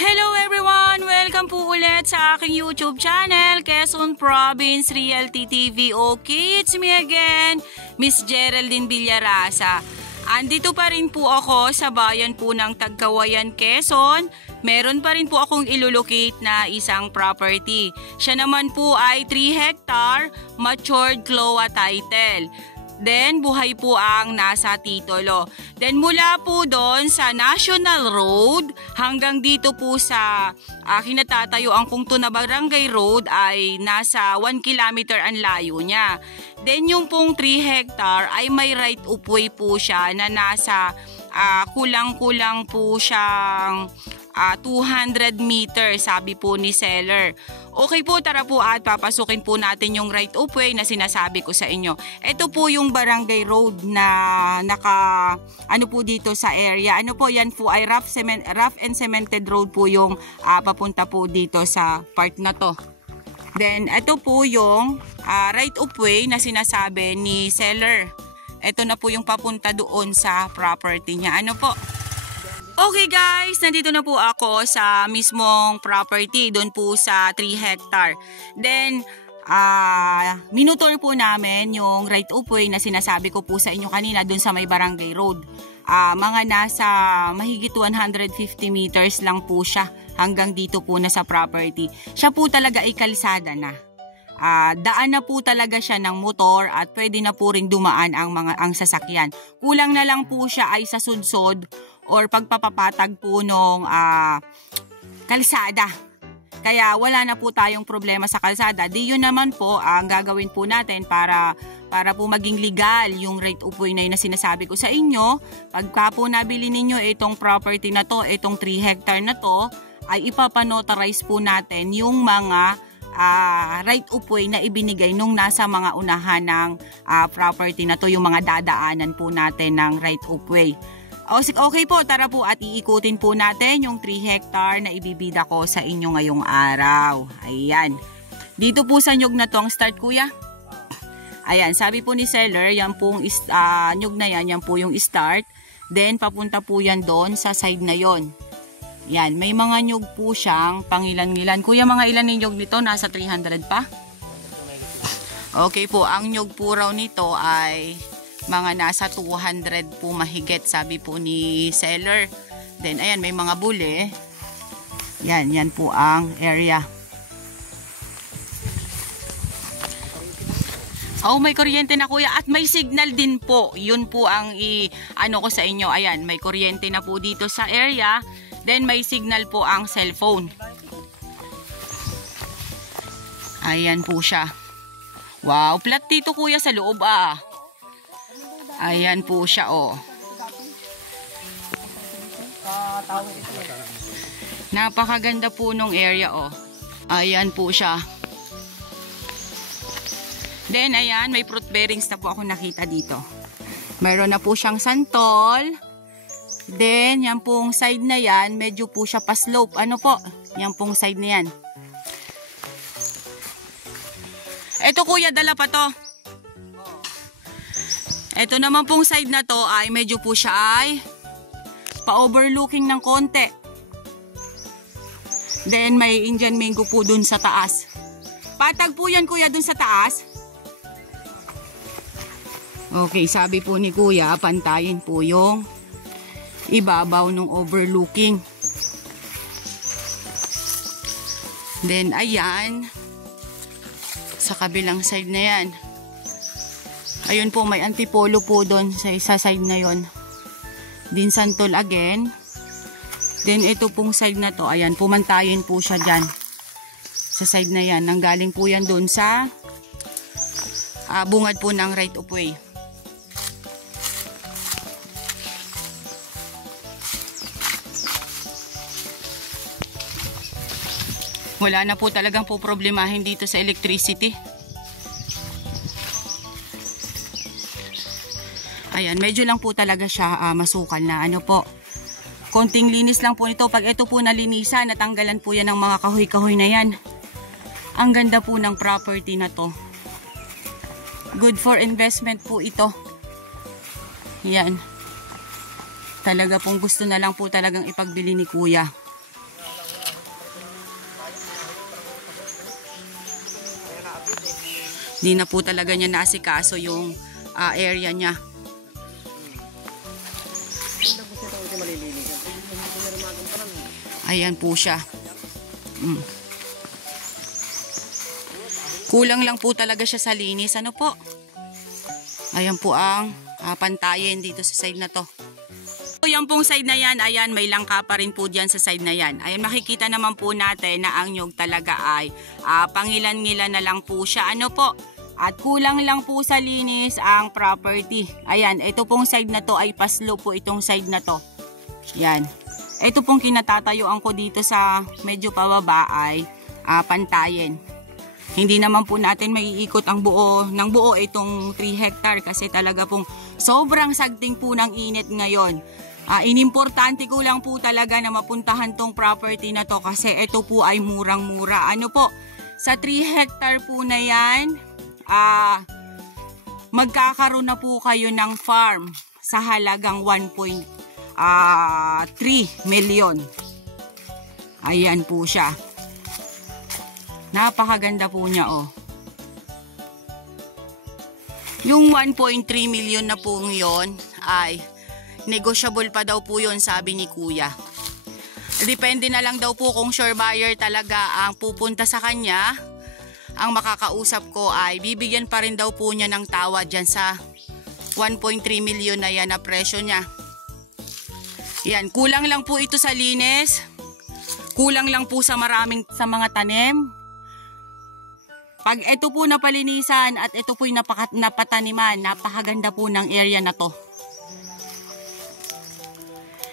Hello everyone! Welcome po ulit sa aking YouTube channel, Quezon Province Realty TV. Okay, it's me again, Miss Geraldine Villarasa. Andito pa rin po ako sa bayan po ng Tagkawayan, Quezon. Meron pa rin po akong ilolocate na isang property. Siya naman po ay 3 hectare matured CLOA title. Then, buhay po ang nasa titulo. Then, mula po doon sa National Road hanggang dito po sa kinatatayuan kong to na Barangay Road ay nasa 1 kilometer ang layo niya. Then, yung pong 3 hectare ay may right of way po siya na nasa kulang-kulang po siyang 200 meters, sabi po ni seller. Okay po, tara po at papasukin po natin yung right of way na sinasabi ko sa inyo. Ito po yung Barangay Road na po dito sa area. Ano po, yan po ay rough and cemented road po yung papunta po dito sa part na to. Then, ito po yung right of way na sinasabi ni seller. Ito na po yung papunta doon sa property niya. Ano po? Okay guys, nandito na po ako sa mismong property, doon po sa 3 hectare. Then, minutor po namin yung right of way na sinasabi ko po sa inyo kanina doon sa may Barangay Road. Mga nasa mahigit 150 meters lang po siya hanggang dito po na sa property. Siya po talaga ay kalsada na. Daan na po talaga siya ng motor at pwede na po rin dumaan ang sasakyan. Kulang na lang po siya ay sa sudsod or pagpapapatag po nung kalsada. Kaya wala na po tayong problema sa kalsada. Di yun naman po ang gagawin po natin para po maging legal yung right of way na yun na sinasabi ko sa inyo. Pagka po nabili ninyo itong property na to, itong 3 hectare na to, ay ipapanotarize po natin yung mga right of way na ibinigay nung nasa mga unahan ng property na to, yung mga dadaanan po natin ng right of way. Okay po, tara po at iikutin po natin yung 3 hectare na ibibida ko sa inyo ngayong araw. Ayan. Dito po sa nyug na to ang start, kuya. Ayan, sabi po ni seller, yan pong nyug na yan po yung start. Then papunta po yan doon sa side na yon. Yan, may mga nyug po siyang pangilan-ngilan. Kuya, mga ilan yung nyug nito? Nasa 300 pa? Okay po, ang nyug po raw nito ay mga nasa 200 po mahigit, sabi po ni seller. Then, ayan, may mga buli. Yan po ang area. Oh, may kuryente na kuya at may signal din po. Yun po ang ko sa inyo. Ayan, may kuryente na po dito sa area. Then, may signal po ang cellphone. Ayan po siya. Wow, flat dito kuya sa loob Ayan po siya Napakaganda po nung area Ayan po siya. Then ayan, may fruit bearings na po ako nakita dito. Mayroon na po siyang santol. Then yan pong side na yan, medyo po siya pa-slope. Ano po? Yan pong side na yan. Ito kuya, dala pa to. Ito naman pong side na to ay medyo po siya ay pa-overlooking ng konti. Then may Indian mango po dun sa taas. Patag po yan kuya dun sa taas. Okay, sabi po ni kuya, pantayin po yung ibabaw ng overlooking. Then ayan, sa kabilang side na yan. Ayun po, may antipolo po doon sa isa side na yon. Din santol again. Then ito pong side na to, ayan, pumantayin po siya dyan. Sa side na yan, nanggaling po yan doon sa bungad po ng right of way. Wala na po talagang po problemahin dito sa electricity. Ayan, medyo lang po talaga siya masukal na konting linis lang po nito. Pag ito po nalinisan, natanggalan po yan ng mga kahoy-kahoy na yan. Ang ganda po ng property na to. Good for investment po ito. Yan. Talaga pong gusto na lang po talagang ipagbili ni kuya. Di na po talaga niya naasikaso yung area niya. Ayan po siya. Kulang lang po talaga siya sa linis. Ano po? Ayan po ang pantayin dito sa side na to. So, yung pong side na yan, ayan, may langka pa rin po dyan sa side na yan. Ayan, makikita naman po natin na ang nyug talaga ay pangilan-ngilan na lang po siya. Ano po? At kulang lang po sa linis ang property. Ayan, ito pong side na to ay paslo po itong side na to. Yan. Ito pong kinatatayuan ko dito sa medyo pababa ay pantayin. Hindi naman po natin maiikot ang buo ng buo itong 3 hectare kasi talaga pong sobrang sagting po ng init ngayon. Inimportante ko lang po talaga na mapuntahan tong property na to kasi ito po ay murang-mura. Ano po, sa 3 hectare po na yan, magkakaroon na po kayo ng farm sa halagang 1.3 million. Ayan po siya. Napakaganda po niya, oh. Yung 1.3 million na po yon ay negotiable pa daw po yon, sabi ni Kuya. Depende na lang daw po kung sure buyer talaga ang pupunta sa kanya. Ang makakausap ko ay bibigyan pa rin daw po niya ng tawad dyan sa 1.3 million na yan na presyo niya. Yan, kulang lang po ito sa linis. Kulang lang po sa mga tanim. Pag ito po napalinisan at ito po napataniman, napakaganda po ng area na to.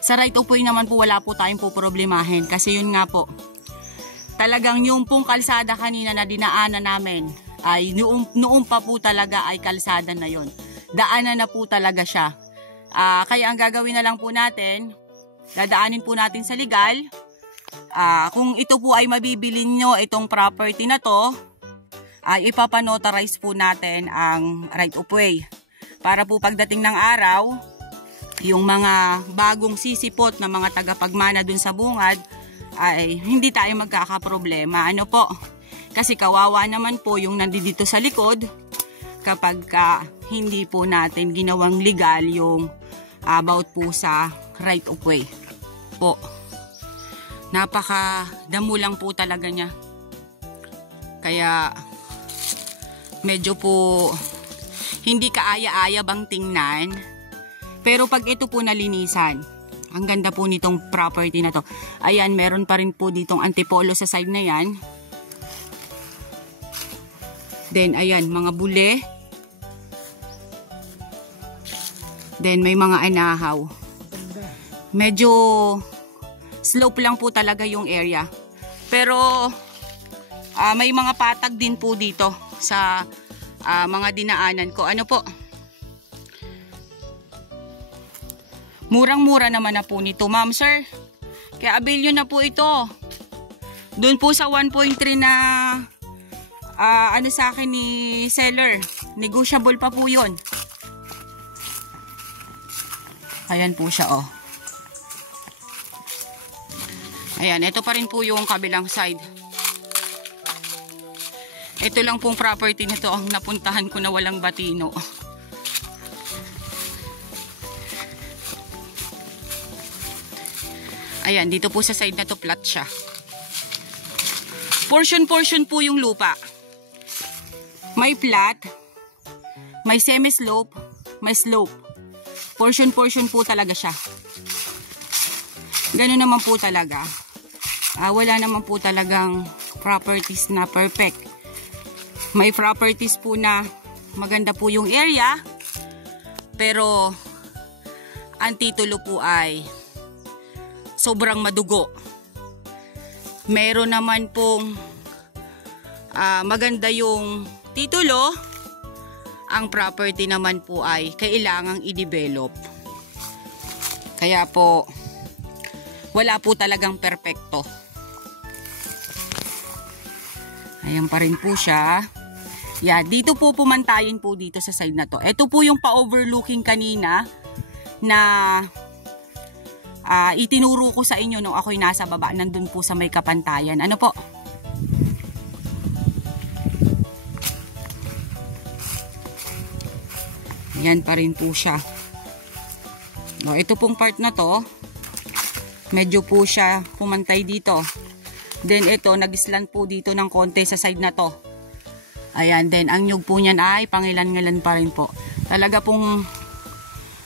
Sa right of way naman po wala po tayong po problemahin kasi yun nga po. Talagang yung pong kalsada kanina na dinaanan namin ay noong pa po talaga ay kalsada na yon. Daanan na po talaga siya. Kaya ang gagawin na lang po natin, dadaanin po natin sa legal. Kung ito po ay mabibili nyo itong property na to, ay ipapanotarize po natin ang right of way. Para po pagdating ng araw, yung mga bagong sisipot na mga tagapagmana dun sa bungad, ay hindi tayo magkakaproblema. Ano po? Kasi kawawa naman po yung nandito sa likod kapag hindi po natin ginawang legal yung about po sa right of way. Po. Napakadamo lang po talaga niya. Kaya medyo po hindi kaaya-aya bang tingnan. Pero pag ito po nalinisan, ang ganda po nitong property na to. Ayan, meron pa rin po ditong antipolo sa side na yan. Then ayan, mga bule. Then may mga anahaw. Medyo slope lang po talaga yung area. Pero may mga patag din po dito sa mga dinaanan ko. Ano po? Murang-mura naman na po nito, ma'am, sir. Kaya abilyo na po ito. Doon po sa 1.3 na ano sa akin ni seller. Negotiable pa po yun. Ayan po siya, oh. Ayan, ito pa rin po yung kabilang side. Ito lang pong property nito ang napuntahan ko na walang batino. Ayan, dito po sa side na to flat siya. Portion-portion po yung lupa. May flat, may semi-slope, may slope. Portion-portion po talaga siya. Ganun naman po talaga. Wala naman po talagang properties na perfect. May properties po na maganda po yung area, pero ang titulo po ay sobrang madugo. Meron naman pong maganda yung titulo, ang property naman po ay kailangang i-develop. Kaya po wala po talagang perpekto. Ayan pa rin po siya. Yeah, dito po pumantayin po dito sa side na to. Ito po yung pa-overlooking kanina na itinuro ko sa inyo nung ako'y nasa baba. Nandun po sa may kapantayan. Ano po? Ayan pa rin po siya. No, ito pong part na to, medyo po siya pumantay dito. Then ito, nag-slant po dito ng konti sa side na to. Ayan, then ang nyug po niyan ay pangilan-ngilan pa rin po. Talaga pong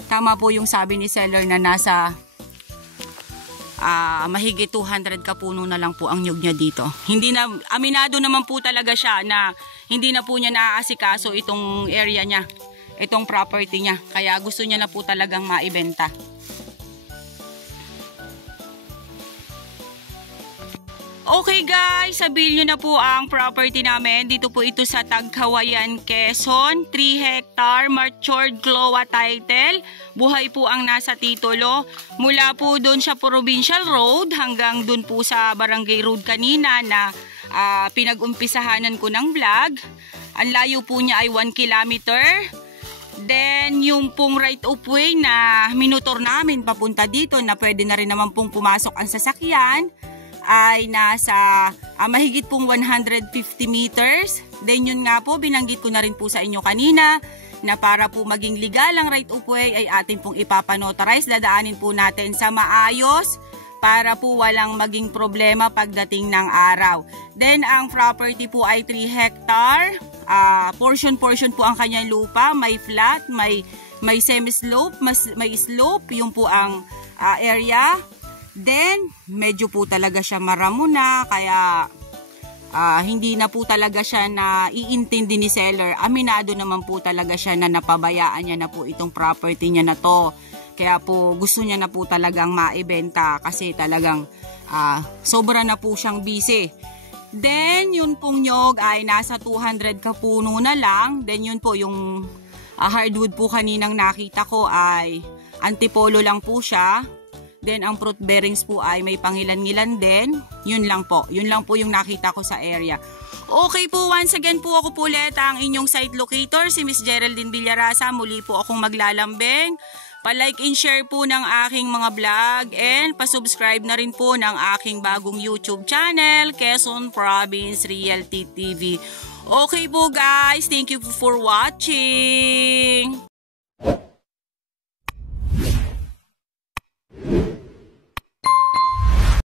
tama po yung sabi ni seller na nasa mahigit 200 kapuno na lang po ang nyug niya dito. Hindi na, aminado naman po talaga siya na hindi na po niya naaasikaso itong area niya, itong property niya. Kaya gusto niya na po talagang maibenta. Okay guys, sabihin nyo na po ang property namin. Dito po ito sa Tagkawayan, Quezon. 3 hectare, matured CLOA title. Buhay po ang nasa titulo. Mula po doon sa Provincial Road hanggang doon po sa Barangay Road kanina na pinag-umpisahanan ko ng vlog. Ang layo po niya ay 1 kilometer. Then yung pong right of way na minutor namin papunta dito na pwede na rin naman pong pumasok ang sasakyan ay nasa mahigit pong 150 meters. Then yun nga po, binanggit ko na rin po sa inyo kanina na para po maging legal ang right of way ay atin pong ipapanotarize. Dadaanin po natin sa maayos para po walang maging problema pagdating ng araw. Then ang property po ay 3 hectare. Portion po ang kanyang lupa. May flat, may semi-slope, may slope. Yung po ang area. Then, medyo po talaga siya maramo na, kaya hindi na po talaga siya na iintindi ni seller. Aminado naman po talaga siya na napabayaan niya na po itong property niya na to. Kaya po gusto niya na po talagang maibenta kasi talagang sobra na po siyang busy. Then, yun pong nyog ay nasa 200 kapuno na lang. Then, yun po yung hardwood po kaninang nakita ko ay antipolo lang po siya. Then, ang fruit bearings po ay may pangilan-ngilan din. Yun lang po. Yun lang po yung nakita ko sa area. Okay po, once again po ako po ulit ang inyong site locator, si Miss Geraldine Villarasa. Muli po akong maglalambing. Pa-like and share po ng aking mga vlog and pa-subscribe na rin po ng aking bagong YouTube channel, Quezon Province Realty TV. Okay po guys, thank you for watching.